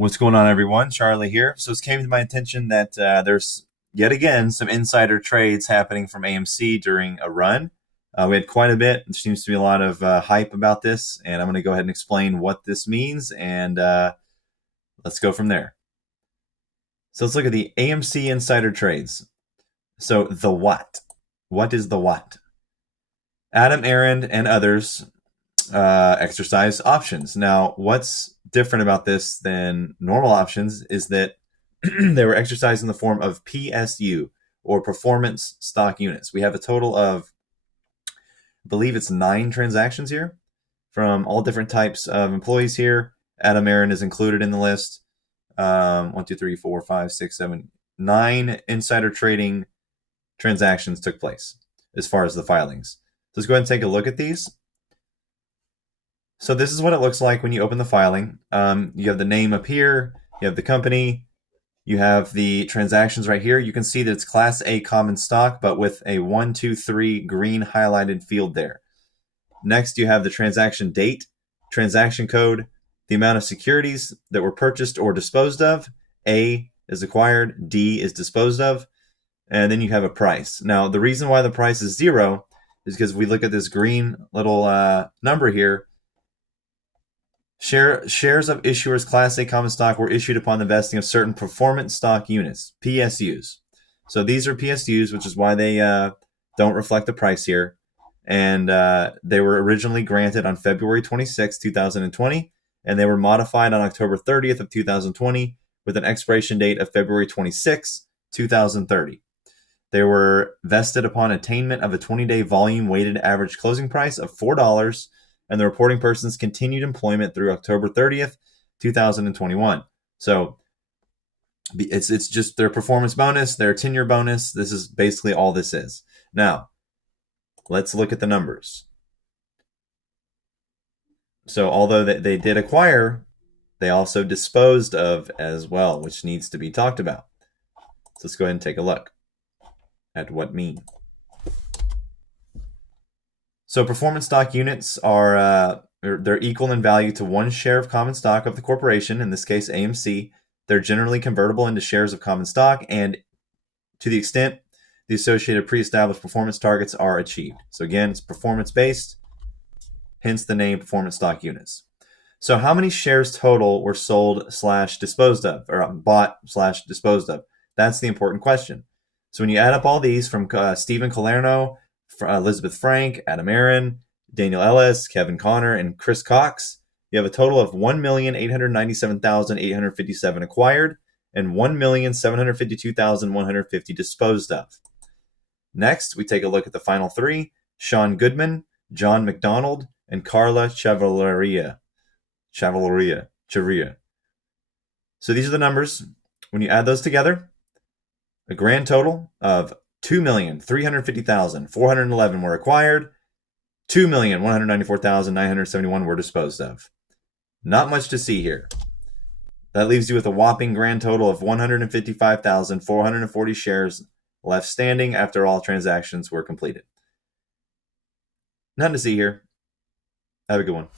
What's going on, everyone? Charlie here. So it came to my attention that there's yet again some insider trades happening from AMC during a run. We had quite a bit. There seems to be a lot of hype about this, and I'm going to go ahead and explain what this means, and let's go from there. So let's look at the AMC insider trades. So the what? What is the what? Adam Aaron and others exercise options. Now, what's different about this than normal options is that they were exercised in the form of PSU, or performance stock units. We have a total of, I believe it's 9 transactions here from all different types of employees here. Adam Aaron is included in the list. 1, 2, 3, 4, 5, 6, 7, 9 insider trading transactions took place as far as the filings. Let's go ahead and take a look at these. So this is what it looks like when you open the filing. You have the name up here, you have the company, you have the transactions right here. You can see that it's Class A common stock, but with a 1, 2, 3 green highlighted field there. Next, you have the transaction date, transaction code, the amount of securities that were purchased or disposed of. A is acquired, D is disposed of, and then you have a price. Now, the reason why the price is 0 is because we look at this green little number here. Shares of issuers Class A common stock were issued upon the vesting of certain performance stock units, PSUs. So these are PSUs, which is why they don't reflect the price here. And they were originally granted on February 26, 2020, and they were modified on October 30th of 2020 with an expiration date of February 26, 2030. They were vested upon attainment of a 20-day volume weighted average closing price of $4, and the reporting person's continued employment through October 30th, 2021. So it's just their performance bonus, their tenure bonus. This is basically all this is. Now, let's look at the numbers. So although they did acquire, they also disposed of as well, which needs to be talked about. So let's go ahead and take a look at what mean. So performance stock units are they're equal in value to 1 share of common stock of the corporation, in this case AMC. They're generally convertible into shares of common stock, and to the extent the associated pre-established performance targets are achieved. So again, it's performance-based, hence the name performance stock units. So how many shares total were sold/disposed of, or bought/disposed of? That's the important question. So when you add up all these from Stephen Collerno, Elizabeth Frank, Adam Aaron, Daniel Ellis, Kevin Connor, and Chris Cox, you have a total of 1,897,857 acquired and 1,752,150 disposed of. Next, we take a look at the final 3: Sean Goodman, John McDonald, and Carla Chavarria. So these are the numbers. When you add those together, a grand total of 2,350,411 were acquired, 2,194,971 were disposed of. Not much to see here. That leaves you with a whopping grand total of 155,440 shares left standing after all transactions were completed. Nothing to see here. Have a good one.